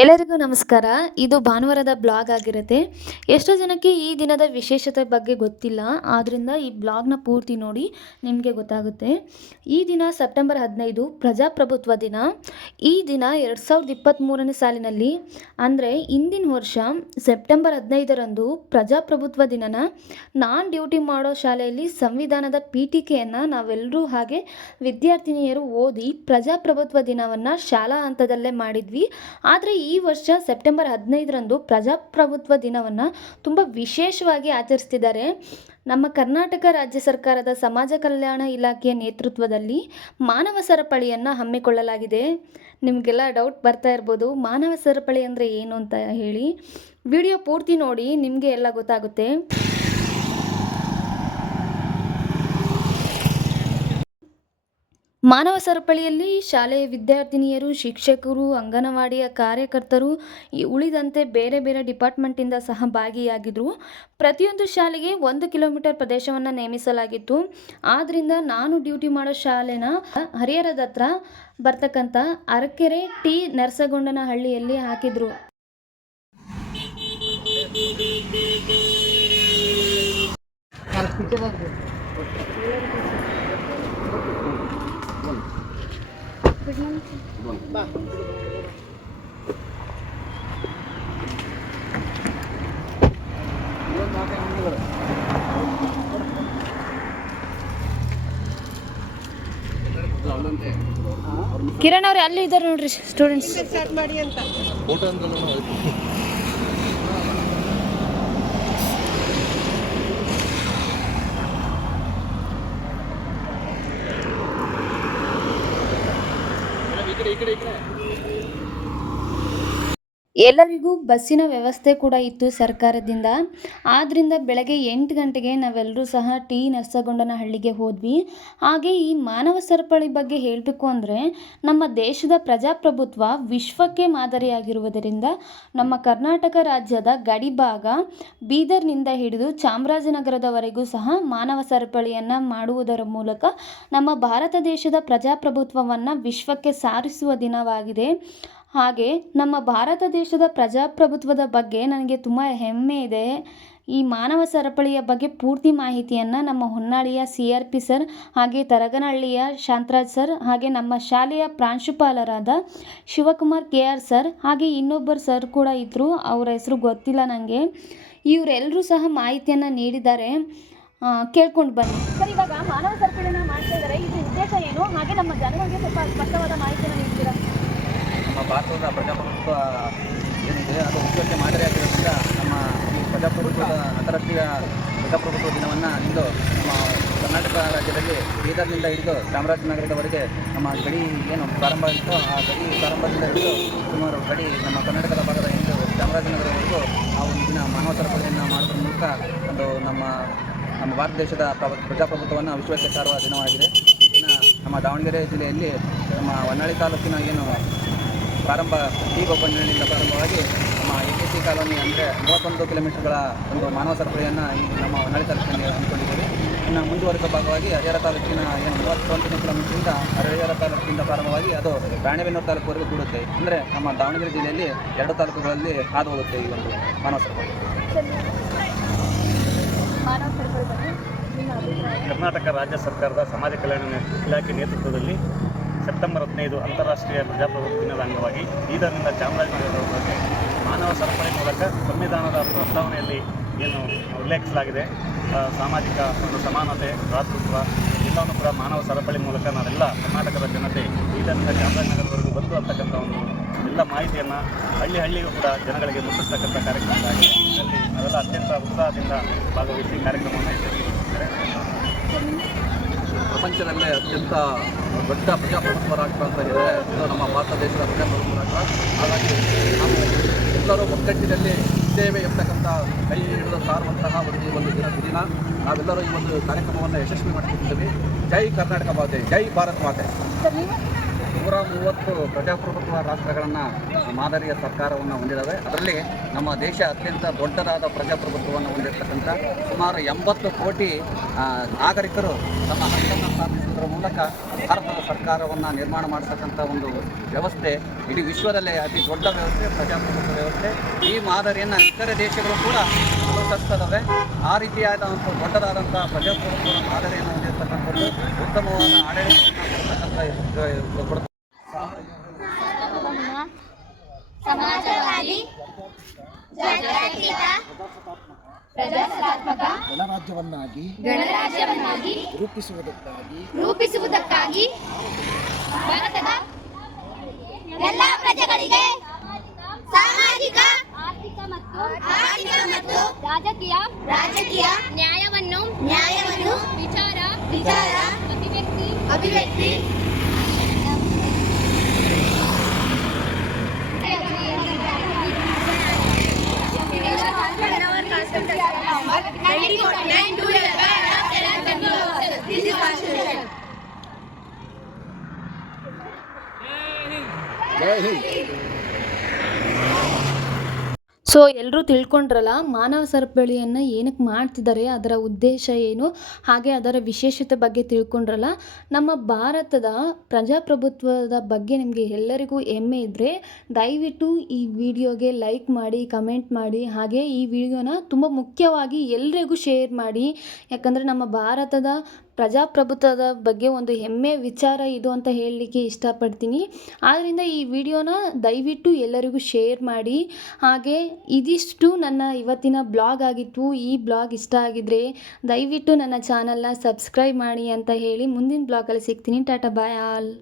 ಎಲ್ಲರಿಗೂ ನಮಸ್ಕಾರ. ಇದು ಭಾನುವಾರದ ಬ್ಲಾಗ್ ಆಗಿರುತ್ತೆ. ಎಷ್ಟೋ ಜನಕ್ಕೆ ಈ ದಿನದ ವಿಶೇಷತೆ ಬಗ್ಗೆ ಗೊತ್ತಿಲ್ಲ. ಆದ್ದರಿಂದ ಈ ಬ್ಲಾಗ್ನ ಪೂರ್ತಿ ನೋಡಿ ನಿಮಗೆ ಗೊತ್ತಾಗುತ್ತೆ. ಈ ದಿನ ಸೆಪ್ಟೆಂಬರ್ ಹದಿನೈದು, ಪ್ರಜಾಪ್ರಭುತ್ವ ದಿನ. ಈ ದಿನ ಎರಡು ಸಾವಿರದ ಇಪ್ಪತ್ತ್ಮೂರನೇ ಸಾಲಿನಲ್ಲಿ, ಅಂದರೆ ಇಂದಿನ ವರ್ಷ ಸೆಪ್ಟೆಂಬರ್ ಹದಿನೈದರಂದು ಪ್ರಜಾಪ್ರಭುತ್ವ ದಿನನ ನಾನು ಡ್ಯೂಟಿ ಮಾಡೋ ಶಾಲೆಯಲ್ಲಿ ಸಂವಿಧಾನದ ಪೀಠಿಕೆಯನ್ನು ನಾವೆಲ್ಲರೂ ಹಾಗೆ ವಿದ್ಯಾರ್ಥಿನಿಯರು ಓದಿ ಪ್ರಜಾಪ್ರಭುತ್ವ ದಿನವನ್ನು ಶಾಲಾ ಹಂತದಲ್ಲೇ ಮಾಡಿದ್ವಿ. ಆದರೆ ಈ ವರ್ಷ ಸೆಪ್ಟೆಂಬರ್ ಹದಿನೈದರಂದು ಪ್ರಜಾಪ್ರಭುತ್ವ ದಿನವನ್ನು ತುಂಬ ವಿಶೇಷವಾಗಿ ಆಚರಿಸ್ತಿದ್ದಾರೆ. ನಮ್ಮ ಕರ್ನಾಟಕ ರಾಜ್ಯ ಸರ್ಕಾರದ ಸಮಾಜ ಕಲ್ಯಾಣ ಇಲಾಖೆಯ ನೇತೃತ್ವದಲ್ಲಿ ಮಾನವ ಸರಪಳಿಯನ್ನು ಹಮ್ಮಿಕೊಳ್ಳಲಾಗಿದೆ. ನಿಮಗೆಲ್ಲ ಡೌಟ್ ಬರ್ತಾ ಇರ್ಬೋದು. ಮಾನವ ಸರಪಳಿ ಅಂದರೆ ಏನು ಅಂತ ಹೇಳಿ. ವಿಡಿಯೋ ಪೂರ್ತಿ ನೋಡಿ, ನಿಮಗೆ ಎಲ್ಲ ಗೊತ್ತಾಗುತ್ತೆ. ಮಾನವ ಸರಪಳಿಯಲ್ಲಿ ಶಾಲೆಯ ವಿದ್ಯಾರ್ಥಿನಿಯರು, ಶಿಕ್ಷಕರು, ಅಂಗನವಾಡಿಯ ಕಾರ್ಯಕರ್ತರು ಉಳಿದಂತೆ ಬೇರೆ ಬೇರೆ ಡಿಪಾರ್ಟ್ಮೆಂಟಿಂದ ಸಹ ಭಾಗಿಯಾಗಿದ್ದರು ಪ್ರತಿಯೊಂದು ಶಾಲೆಗೆ ಒಂದು ಕಿಲೋಮೀಟರ್ ಪ್ರದೇಶವನ್ನು ನೇಮಿಸಲಾಗಿತ್ತು. ಆದ್ದರಿಂದ ನಾನು ಡ್ಯೂಟಿ ಮಾಡೋ ಶಾಲೆನ ಹರಿಹರದ ಹತ್ರ ಬರ್ತಕ್ಕಂಥ ಅರಕೆರೆ ಟಿ ನರಸಗೊಂಡನಹಳ್ಳಿಯಲ್ಲಿ ಹಾಕಿದರು. ಕಿರಣ್ ಅವ್ರೆ ಅಲ್ಲಿ ಇದ್ದಾರೆ ನೋಡ್ರಿ ಸ್ಟೂಡೆಂಟ್ಸ್ इकडे इकडे. ಎಲ್ಲರಿಗೂ ಬಸ್ಸಿನ ವ್ಯವಸ್ಥೆ ಕೂಡ ಇತ್ತು ಸರ್ಕಾರದಿಂದ. ಆದ್ದರಿಂದ ಬೆಳಗ್ಗೆ ಎಂಟು ಗಂಟೆಗೆ ನಾವೆಲ್ಲರೂ ಸಹ ಟಿ ನರಸಗೊಂಡನಹಳ್ಳಿಗೆ ಹೋದ್ವಿ. ಹಾಗೆ ಈ ಮಾನವ ಸರಪಳಿ ಬಗ್ಗೆ ಹೇಳಬೇಕು ಅಂದರೆ, ನಮ್ಮ ದೇಶದ ಪ್ರಜಾಪ್ರಭುತ್ವ ವಿಶ್ವಕ್ಕೆ ಮಾದರಿಯಾಗಿರುವುದರಿಂದ, ನಮ್ಮ ಕರ್ನಾಟಕ ರಾಜ್ಯದ ಗಡಿಭಾಗ ಬೀದರ್ನಿಂದ ಹಿಡಿದು ಚಾಮರಾಜನಗರದವರೆಗೂ ಸಹ ಮಾನವ ಸರಪಳಿಯನ್ನು ಮಾಡುವುದರ ಮೂಲಕ ನಮ್ಮ ಭಾರತ ದೇಶದ ಪ್ರಜಾಪ್ರಭುತ್ವವನ್ನು ವಿಶ್ವಕ್ಕೆ ಸಾರಿಸುವ ದಿನವಾಗಿದೆ. ಹಾಗೆ ನಮ್ಮ ಭಾರತ ದೇಶದ ಪ್ರಜಾಪ್ರಭುತ್ವದ ಬಗ್ಗೆ ನನಗೆ ತುಂಬ ಹೆಮ್ಮೆ ಇದೆ. ಈ ಮಾನವ ಸರಪಳಿಯ ಬಗ್ಗೆ ಪೂರ್ತಿ ಮಾಹಿತಿಯನ್ನು ನಮ್ಮ ಹೊನ್ನಾಳಿಯ ಸಿ ಆರ್ ಪಿ ಸರ್ ಹಾಗೆ ತರಗನಹಳ್ಳಿಯ ಶಾಂತರಾಜ್ ಸರ್ ಹಾಗೆ ನಮ್ಮ ಶಾಲೆಯ ಪ್ರಾಂಶುಪಾಲರಾದ ಶಿವಕುಮಾರ್ ಕೆ ಆರ್ ಸರ್ ಹಾಗೆ ಇನ್ನೊಬ್ಬರು ಸರ್ ಕೂಡ ಇದ್ದರು ಅವರ ಹೆಸರು ಗೊತ್ತಿಲ್ಲ ನನಗೆ ಇವರೆಲ್ಲರೂ ಸಹ ಮಾಹಿತಿಯನ್ನು ನೀಡಿದ್ದಾರೆ. ಕೇಳ್ಕೊಂಡು ಬನ್ನಿ. ಸರ್, ಇವಾಗ ಮಾನವ ಸರಪಳಿನ ಮಾಡ್ತಾ ಇದ್ದಾರೆ. ಇದು ಉದ್ದೇಶ ಏನು? ಹಾಗೆ ನಮ್ಮ ಜನರಿಗೆ ಸ್ವಲ್ಪ ಸ್ಪಷ್ಟವಾದ ಮಾಹಿತಿಯನ್ನು ನೀಡ್ತೀರಾ? ನಮ್ಮ ಭಾರತದ ಪ್ರಜಾಪ್ರಭುತ್ವ ಏನಿದೆ, ಅದು ವಿಶ್ವಕ್ಕೆ ಮಾದರಿಯಾಗಿರೋದ್ರಿಂದ ನಮ್ಮ ಈ ಪ್ರಜಾಪ್ರಭುತ್ವದ ಅಂತಾರಾಷ್ಟ್ರೀಯ ಪ್ರಜಾಪ್ರಭುತ್ವ ದಿನವನ್ನು ಇಂದು ನಮ್ಮ ಕರ್ನಾಟಕ ರಾಜ್ಯದಲ್ಲಿ ಬೀದರ್ನಿಂದ ಹಿಡಿದು ಚಾಮರಾಜನಗರದವರೆಗೆ ನಮ್ಮ ಗಡಿ ಏನು ಪ್ರಾರಂಭ ಇತ್ತು ಆ ಗಡಿ ಪ್ರಾರಂಭದಿಂದ ಹಿಡಿದು ಸುಮಾರು ಗಡಿ ನಮ್ಮ ಕರ್ನಾಟಕದ ಭಾಗದ ಹಿಂದೆ ಚಾಮರಾಜನಗರವರೆಗೂ ಆ ಒಂದು ದಿನ ಮಾನವ ಸರಪಳಿಯನ್ನು ಮಾಡೋದ್ರ ಮೂಲಕ ಒಂದು ನಮ್ಮ ನಮ್ಮ ಭಾರತ ದೇಶದ ಪ್ರ- ಪ್ರಜಾಪ್ರಭುತ್ವವನ್ನು ವಿಶ್ವಕ್ಕೆ ಸಾರುವ ದಿನವಾಗಿದೆ. ನಮ್ಮ ದಾವಣಗೆರೆ ಜಿಲ್ಲೆಯಲ್ಲಿ ನಮ್ಮ ಹೊನ್ನಾಳಿ ತಾಲೂಕಿನ ಏನು ಪ್ರಾರಂಭ ಟಿ ಗೋಪಣ್ಣಹಳ್ಳಿಯಿಂದ ಪ್ರಾರಂಭವಾಗಿ ನಮ್ಮ ಎ ಕೆ ಸಿ ಕಾಲೋನಿ ಅಂದರೆ ಮೂವತ್ತೊಂದು ಕಿಲೋಮೀಟರ್ಗಳ ಒಂದು ಮಾನವ ಸರಪಳಿಯನ್ನು ಈ ನಮ್ಮ ಹೊನ್ನಾಳಿ ತಾಲೂಕಿನಲ್ಲಿ ಹಮ್ಮಿಕೊಂಡಿದ್ದೀವಿ. ಇನ್ನು ಮುಂದುವರೆದ ಭಾಗವಾಗಿ ಹರಿಹರ ತಾಲೂಕಿನ ಏನು ಮೂವತ್ತೊಂದನೇ ಕಿಲೋಮೀಟರಿಂದ ಹರಿಹರ ತಾಲೂಕಿನಿಂದ ಪ್ರಾರಂಭವಾಗಿ ಅದು ರಾಣೆಬೆನ್ನೂರು ತಾಲೂಕುವರೆಗೂ ಕೂಡುತ್ತೆ ಅಂದರೆ ನಮ್ಮ ದಾವಣಗೆರೆ ಜಿಲ್ಲೆಯಲ್ಲಿ ಎರಡು ತಾಲೂಕುಗಳಲ್ಲಿ ಹಾದು ಹೋಗುತ್ತೆ ಈ ಒಂದು ಮಾನವ ಸರಪಳಿ. ಮಾನವ ಸರಪಳಿ ಬಗ್ಗೆ ನಿಮ್ಮ ಅಭಿಪ್ರಾಯ? ಕರ್ನಾಟಕ ರಾಜ್ಯ ಸರ್ಕಾರದ ಸಮಾಜ ಕಲ್ಯಾಣ ಇಲಾಖೆ ನೇತೃತ್ವದಲ್ಲಿ ಸೆಪ್ಟೆಂಬರ್ ಹದಿನೈದು ಅಂತಾರಾಷ್ಟ್ರೀಯ ಪ್ರಜಾಪ್ರಭುತ್ವ ದಿನದ ಅಂಗವಾಗಿ ಬೀದರ್ನಿಂದ ಚಾಮರಾಜನಗರದವರೆಗೆ ಮಾನವ ಸರಪಳಿ ಮೂಲಕ ಸಂವಿಧಾನದ ಪ್ರಸ್ತಾವನೆಯಲ್ಲಿ ಏನು ಉಲ್ಲೇಖಿಸಲಾಗಿದೆ ಸಾಮಾಜಿಕ ಒಂದು ಸಮಾನತೆ, ಭ್ರಾತೃತ್ವ ಎಲ್ಲವನ್ನು ಕೂಡ ಮಾನವ ಸರಪಳಿ ಮೂಲಕ ನಾವೆಲ್ಲ ಕರ್ನಾಟಕದ ಜನತೆ ಬೀದರ್ನಿಂದ ಚಾಮರಾಜನಗರದವರೆಗೂ ಬಂದು ಅಂತಕ್ಕಂಥ ಒಂದು ಎಲ್ಲ ಮಾಹಿತಿಯನ್ನು ಹಳ್ಳಿ ಹಳ್ಳಿಗೂ ಕೂಡ ಜನಗಳಿಗೆ ಮುಟ್ಟಿಸ್ತಕ್ಕಂಥ ಕಾರ್ಯಕ್ರಮ ಅದರಲ್ಲಿ ಇದರಲ್ಲಿ ಅತ್ಯಂತ ಉತ್ಸಾಹದಿಂದ ಭಾಗವಹಿಸಿ ಕಾರ್ಯಕ್ರಮವನ್ನು ಯಶಸ್ವಿಗೊಳಿಸಿದ್ದಾರೆ ಪ್ರಪಂಚದಲ್ಲೇ ಅತ್ಯಂತ ದೊಡ್ಡ ಪ್ರಜಾಪ್ರಭುತ್ವ ರಾಷ್ಟ್ರ ಅಂತ ಇದೆ ಇದು ನಮ್ಮ ಭಾರತ ದೇಶದ ಪ್ರಜಾಪ್ರಭುತ್ವ ರಾಷ್ಟ್ರ. ಹಾಗಾಗಿ ನಾವು ಎಲ್ಲರೂ ಒಗ್ಗಟ್ಟಿನಲ್ಲಿ ಇದ್ದೇವೆ ಎಂಬತಕ್ಕಂಥ ಕೈ ಹಿಡಿದು ಸಾರುವಂತಹ ಒಂದು ಒಂದು ದಿನ ದಿನ. ನಾವೆಲ್ಲರೂ ಈ ಒಂದು ಕಾರ್ಯಕ್ರಮವನ್ನು ಯಶಸ್ವಿ ಮಾಡಿಕೊಂಡಿದ್ದೀವಿ. ಜೈ ಕರ್ನಾಟಕ ಮಾತೆ, ಜೈ ಭಾರತ್ ಮಾತೆ. ನೂರ ಮೂವತ್ತು ಪ್ರಜಾಪ್ರಭುತ್ವ ರಾಷ್ಟ್ರಗಳನ್ನು ಮಾದರಿಯ ಸರ್ಕಾರವನ್ನು ಹೊಂದಿದ್ದಾವೆ ಅದರಲ್ಲಿ ನಮ್ಮ ದೇಶ ಅತ್ಯಂತ ದೊಡ್ಡದಾದ ಪ್ರಜಾಪ್ರಭುತ್ವವನ್ನು ಹೊಂದಿರತಕ್ಕಂಥ ಸುಮಾರು ಎಂಬತ್ತು ಕೋಟಿ ನಾಗರಿಕರು ತಮ್ಮ ಹಕ್ಕನ್ನು ಸ್ಥಾಪಿಸುವುದರ ಮೂಲಕ ಭಾರತದ ಸರ್ಕಾರವನ್ನು ನಿರ್ಮಾಣ ಮಾಡತಕ್ಕಂಥ ಒಂದು ವ್ಯವಸ್ಥೆ. ಇಡೀ ವಿಶ್ವದಲ್ಲೇ ಅತಿ ದೊಡ್ಡ ವ್ಯವಸ್ಥೆ, ಪ್ರಜಾಪ್ರಭುತ್ವ ವ್ಯವಸ್ಥೆ. ಈ ಮಾದರಿಯನ್ನು ಇತರೆ ದೇಶಗಳು ಕೂಡ ಅನುಸರಿಸ್ತದವೆ. ಆ ರೀತಿಯಾದ ಒಂದು ದೊಡ್ಡದಾದಂಥ ಪ್ರಜಾಪ್ರಭುತ್ವದ ಮಾದರಿಯನ್ನು ಹೊಂದಿರತಕ್ಕಂಥದ್ದು ಉತ್ತಮವಾದ ಕೊಡ್ತ ಸಮಾಜವಾದಿ ಪ್ರಜಾಸತ್ತಾತ್ಮಕ ಗಣರಾಜ್ಯವನ್ನಾಗಿ ಗಣರಾಜ್ಯವನ್ನಾಗಿ ರೂಪಿಸುವುದಕ್ಕಾಗಿ ರೂಪಿಸುವುದಕ್ಕಾಗಿ ಭಾರತದ ಎಲ್ಲ ಪ್ರಜೆಗಳಿಗೆ ಸಾಮಾಜಿಕ ಆರ್ಥಿಕ ಮತ್ತು ಆರ್ಥಿಕ ಮತ್ತು ರಾಜಕೀಯ ರಾಜಕೀಯ ನ್ಯಾಯವನ್ನು ನ್ಯಾಯವನ್ನು ವಿಚಾರ ವಿಚಾರ ಅಭಿವ್ಯಕ್ತಿ ಅಭಿವ್ಯಕ್ತಿ ಸೊ ಎಲ್ಲರೂ ತಿಳ್ಕೊಂಡ್ರಲ್ಲ, ಮಾನವ ಸರಪಳಿಯನ್ನು ಏನಕ್ಕೆ ಮಾಡ್ತಿದ್ದಾರೆ, ಅದರ ಉದ್ದೇಶ ಏನು? ಹಾಗೆ ಅದರ ವಿಶೇಷತೆ ಬಗ್ಗೆ ತಿಳ್ಕೊಂಡ್ರಲ್ಲ, ನಮ್ಮ ಭಾರತದ ಪ್ರಜಾಪ್ರಭುತ್ವದ ಬಗ್ಗೆ ನಿಮಗೆ ಎಲ್ಲರಿಗೂ ಹೆಮ್ಮೆ ಇದ್ದರೆ ದಯವಿಟ್ಟು ಈ ವಿಡಿಯೋಗೆ ಲೈಕ್ ಮಾಡಿ, ಕಮೆಂಟ್ ಮಾಡಿ, ಹಾಗೆ ಈ ವಿಡಿಯೋನ ತುಂಬ ಮುಖ್ಯವಾಗಿ ಎಲ್ರಿಗೂ ಶೇರ್ ಮಾಡಿ. ಯಾಕಂದರೆ ನಮ್ಮ ಭಾರತದ ಪ್ರಜಾಪ್ರಭುತ್ವದ ಬಗ್ಗೆ ಒಂದು ಹೆಮ್ಮೆ, ವಿಚಾರ ಇದು ಅಂತ ಹೇಳಲಿಕ್ಕೆ ಇಷ್ಟಪಡ್ತೀನಿ. ಆದ್ದರಿಂದ ಈ ವಿಡಿಯೋನ ದಯವಿಟ್ಟು ಎಲ್ಲರಿಗೂ ಶೇರ್ ಮಾಡಿ. ಹಾಗೆ ಇದಿಷ್ಟು ನನ್ನ ಇವತ್ತಿನ ಬ್ಲಾಗ್ ಆಗಿತ್ತು. ಈ ಬ್ಲಾಗ್ ಇಷ್ಟ ಆಗಿದ್ರೆ ದಯವಿಟ್ಟು ನನ್ನ ಚಾನಲ್ನ ಸಬ್ಸ್ಕ್ರೈಬ್ ಮಾಡಿ ಅಂತ ಹೇಳಿ ಮುಂದಿನ ಬ್ಲಾಗಲ್ಲಿ ಸಿಗ್ತೀನಿ. Tata, bye all.